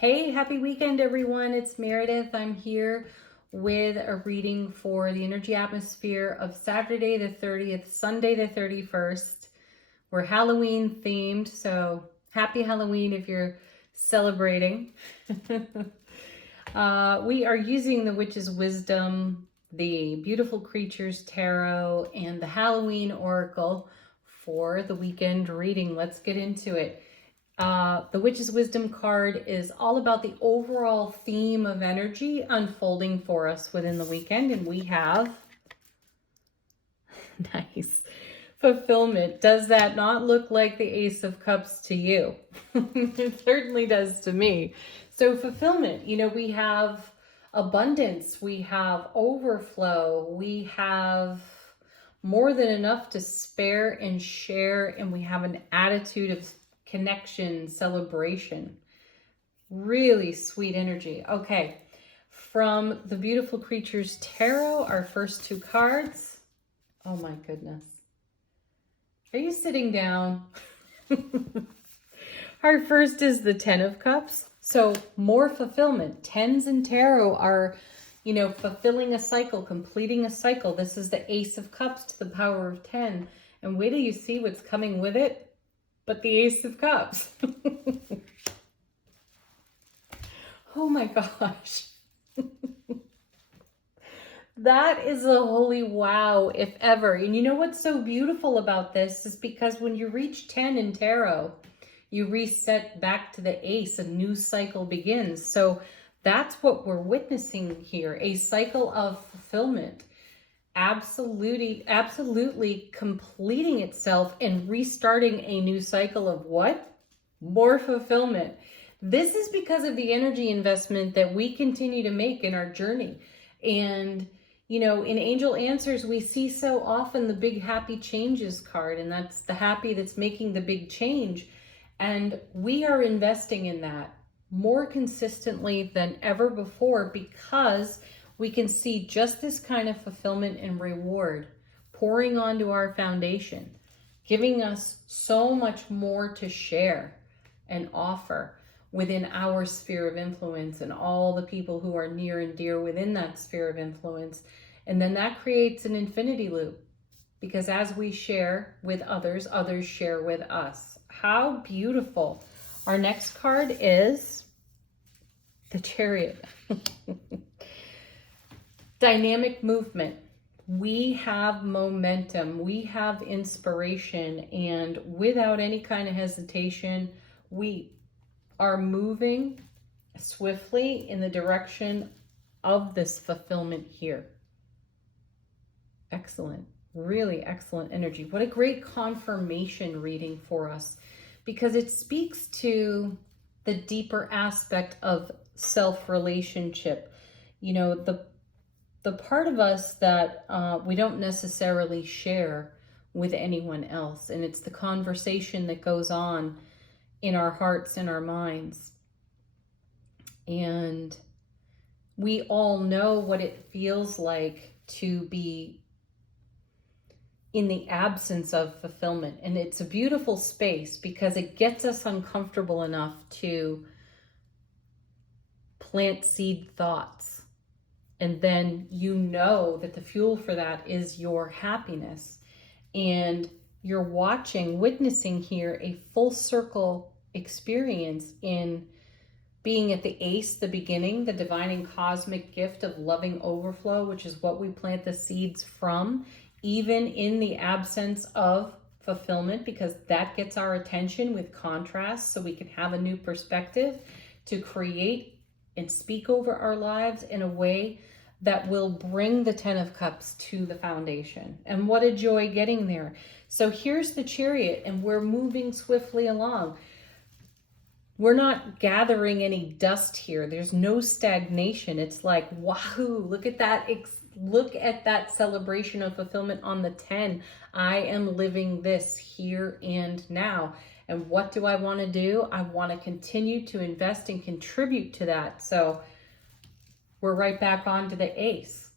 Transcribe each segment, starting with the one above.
Hey, happy weekend, everyone. It's Meredith. I'm here with a reading for the energy atmosphere of Saturday the 30th, Sunday the 31st. We're Halloween themed, so happy Halloween if you're celebrating. We are using the Witch's Wisdom, the Beautiful Creatures Tarot, and the Halloween Oracle for the weekend reading. Let's get into it. The Witch's Wisdom card is all about the overall theme of energy unfolding for us within the weekend. And we have, nice, fulfillment. Does that not look like the Ace of Cups to you? It certainly does to me. So fulfillment, we have abundance, we have overflow, we have more than enough to spare and share, and we have an attitude of connection, celebration. Really sweet energy. Okay, from the Beautiful Creatures Tarot, our first two cards. Oh my goodness. Are you sitting down? Our first is the Ten of Cups. So more fulfillment. Tens in tarot are, fulfilling a cycle, completing a cycle. This is the Ace of Cups to the power of 10. And wait till you see what's coming with it. But the Ace of Cups. Oh my gosh. That is a holy wow, if ever. And you know what's so beautiful about this is because when you reach 10 in tarot, you reset back to the Ace, a new cycle begins. So that's what we're witnessing here, a cycle of fulfillment. Absolutely completing itself and restarting a new cycle of what? More fulfillment. This is because of the energy investment that we continue to make in our journey. And, in Angel Answers, we see so often the big happy changes card, and that's the happy that's making the big change. And we are investing in that more consistently than ever before because we can see just this kind of fulfillment and reward pouring onto our foundation, giving us so much more to share and offer within our sphere of influence and all the people who are near and dear within that sphere of influence. And then that creates an infinity loop because as we share with others, others share with us. How beautiful. Our next card is the Chariot. Dynamic movement. We have momentum, we have inspiration, and without any kind of hesitation, we are moving swiftly in the direction of this fulfillment here. Excellent, really excellent energy. What a great confirmation reading for us because it speaks to the deeper aspect of self-relationship. The part of us that we don't necessarily share with anyone else. And it's the conversation that goes on in our hearts and our minds. And we all know what it feels like to be in the absence of fulfillment. And it's a beautiful space because it gets us uncomfortable enough to plant seed thoughts. And then that the fuel for that is your happiness. And you're witnessing here a full circle experience in being at the Ace, the beginning, the divine and cosmic gift of loving overflow, which is what we plant the seeds from, even in the absence of fulfillment, because that gets our attention with contrast so we can have a new perspective to create and speak over our lives in a way that will bring the Ten of Cups to the foundation. And what a joy getting there. So here's the Chariot, and we're moving swiftly along. We're not gathering any dust here. There's no stagnation. It's like, wahoo, look at that. Look at that celebration of fulfillment on the 10. I am living this here and now. And what do I want to do? I want to continue to invest and contribute to that. So we're right back onto the Ace.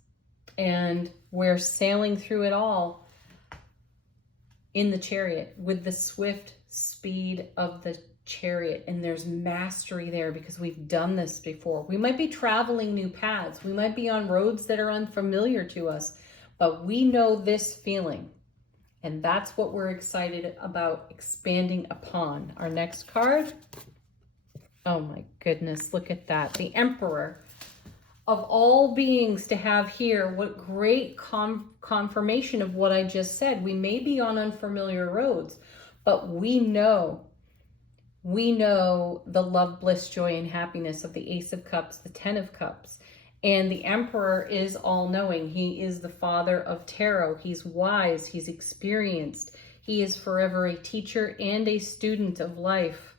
And we're sailing through it all in the Chariot with the swift speed of the Chariot, and there's mastery there because we've done this before. We might be traveling new paths. We might be on roads that are unfamiliar to us, but we know this feeling. And that's what we're excited about expanding upon. Our next card. Oh my goodness, look at that. The Emperor. Of all beings to have here, what great confirmation of what I just said. We may be on unfamiliar roads, but we know the love, bliss, joy, and happiness of the Ace of Cups, the Ten of Cups. And the Emperor is all-knowing. He is the father of tarot. He's wise. He's experienced. He is forever a teacher and a student of life,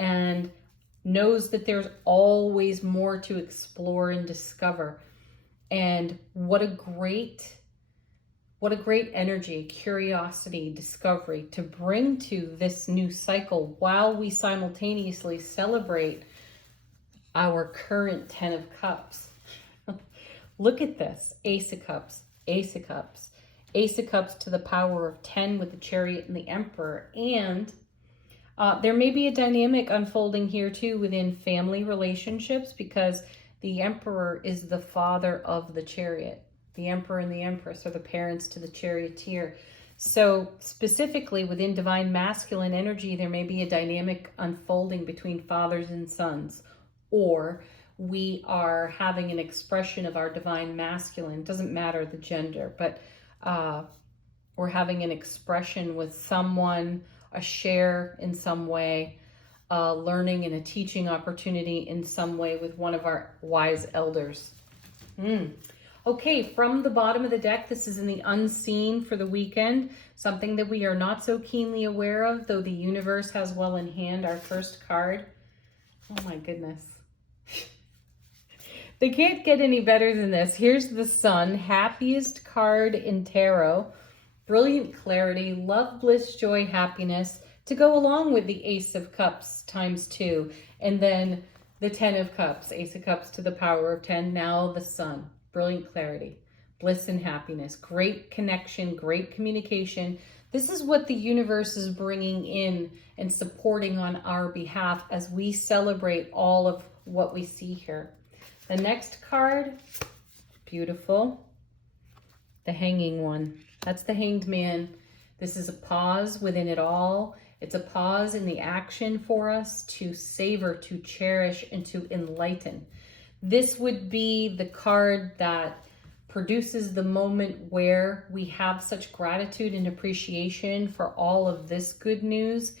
and knows that there's always more to explore and discover. And what a great energy, curiosity, discovery to bring to this new cycle while we simultaneously celebrate our current Ten of Cups. Look at this. Ace of Cups, Ace of Cups, Ace of Cups to the power of 10 with the Chariot and the Emperor. And there may be a dynamic unfolding here too within family relationships, because the Emperor is the father of the Chariot. The Emperor and the Empress are the parents to the charioteer. So specifically within divine masculine energy, there may be a dynamic unfolding between fathers and sons, or we are having an expression of our divine masculine. Doesn't matter the gender, but we're having an expression with someone, a share in some way, learning and a teaching opportunity in some way with one of our wise elders. Okay, from the bottom of the deck, this is in the unseen for the weekend, something that we are not so keenly aware of, though the universe has well in hand. Our first card. Oh my goodness. They can't get any better than this. Here's the Sun, happiest card in tarot. Brilliant clarity, love, bliss, joy, happiness, to go along with the Ace of Cups ×2. And then the Ten of Cups, Ace of Cups to the power of 10. Now the Sun, brilliant clarity, bliss and happiness, great connection, great communication. This is what the universe is bringing in and supporting on our behalf as we celebrate all of what we see here. The next card, beautiful, the Hanging one. That's the Hanged Man. This is a pause within it all. It's a pause in the action for us to savor, to cherish, and to enlighten. This would be the card that produces the moment where we have such gratitude and appreciation for all of this good news,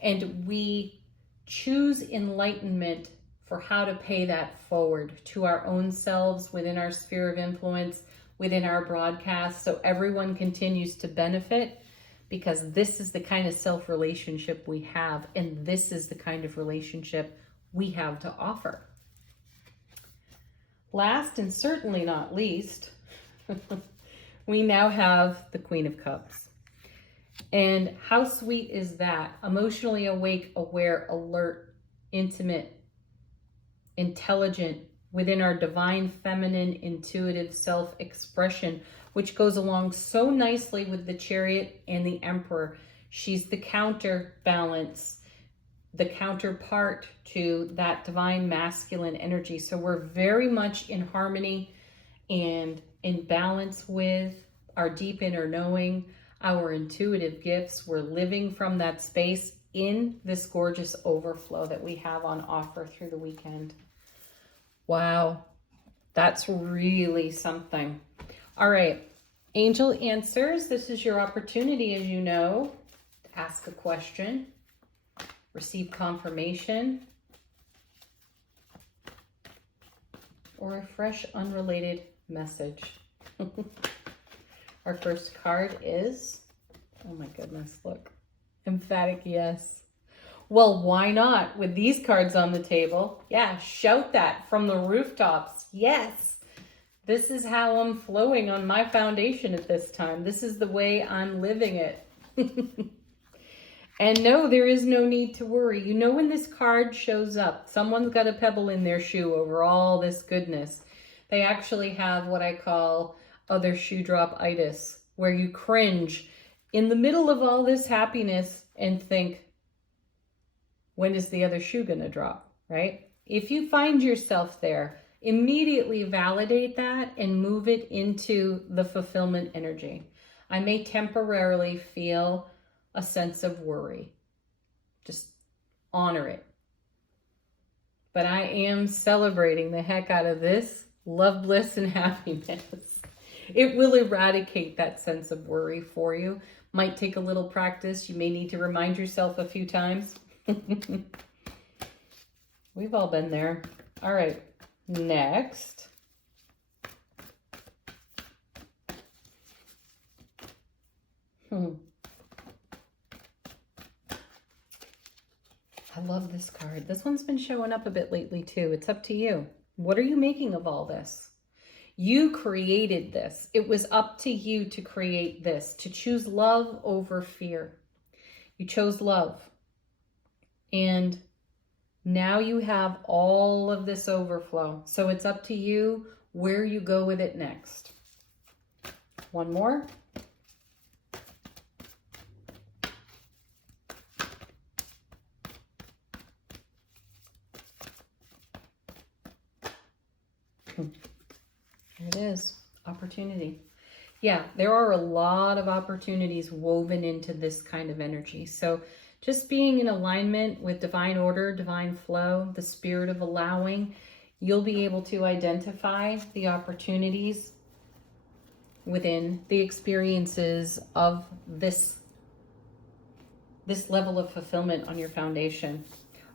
and we choose enlightenment for how to pay that forward to our own selves, within our sphere of influence, within our broadcast, so everyone continues to benefit, because this is the kind of self-relationship we have, and this is the kind of relationship we have to offer. Last and certainly not least, we now have the Queen of Cups. And how sweet is that? Emotionally awake, aware, alert, intimate, intelligent, within our divine feminine intuitive self-expression, which goes along so nicely with the Chariot and the Emperor. She's the counterbalance, the counterpart to that divine masculine energy. So we're very much in harmony and in balance with our deep inner knowing, our intuitive gifts. We're living from that space in this gorgeous overflow that we have on offer through the weekend. Wow, that's really something. All right, Angel Answers. This is your opportunity, as you know, to ask a question, receive confirmation, or a fresh, unrelated message. Our first card is, oh my goodness, look, emphatic yes. Well, why not with these cards on the table? Yeah, shout that from the rooftops. Yes, this is how I'm flowing on my foundation at this time. This is the way I'm living it. And no, there is no need to worry. You know, when this card shows up, someone's got a pebble in their shoe over all this goodness. They actually have what I call other shoe drop-itis, where you cringe in the middle of all this happiness and think, when is the other shoe going to drop, right? If you find yourself there, immediately validate that and move it into the fulfillment energy. I may temporarily feel a sense of worry. Just honor it. But I am celebrating the heck out of this love, bliss, and happiness. It will eradicate that sense of worry for you. Might take a little practice. You may need to remind yourself a few times. We've all been there. All right, next. I love this card. This one's been showing up a bit lately too. It's up to you. What are you making of all this? You created this. It was up to you to create this, to choose love over fear. You chose love. And now you have all of this overflow. So it's up to you where you go with it next. One more. There it is. Opportunity. Yeah, there are a lot of opportunities woven into this kind of energy. So just being in alignment with divine order, divine flow, the spirit of allowing, you'll be able to identify the opportunities within the experiences of this level of fulfillment on your foundation.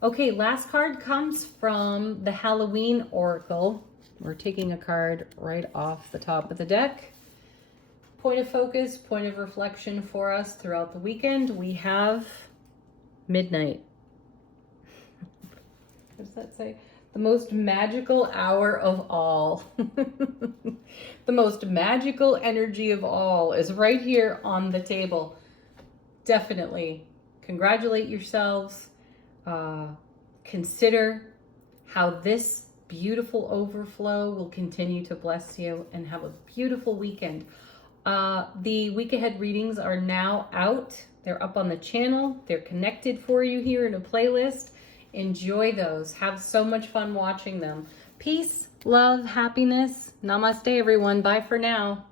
Okay, last card comes from the Halloween Oracle. We're taking a card right off the top of the deck. Point of focus, point of reflection for us throughout the weekend. We have midnight. What does that say? The most magical hour of all. The most magical energy of all is right here on the table. Definitely congratulate yourselves. Consider how this beautiful overflow will continue to bless you, and have a beautiful weekend. The week ahead readings are now out. They're up on the channel. They're connected for you here in a playlist. Enjoy those. Have so much fun watching them. Peace, love, happiness. Namaste, everyone. Bye for now.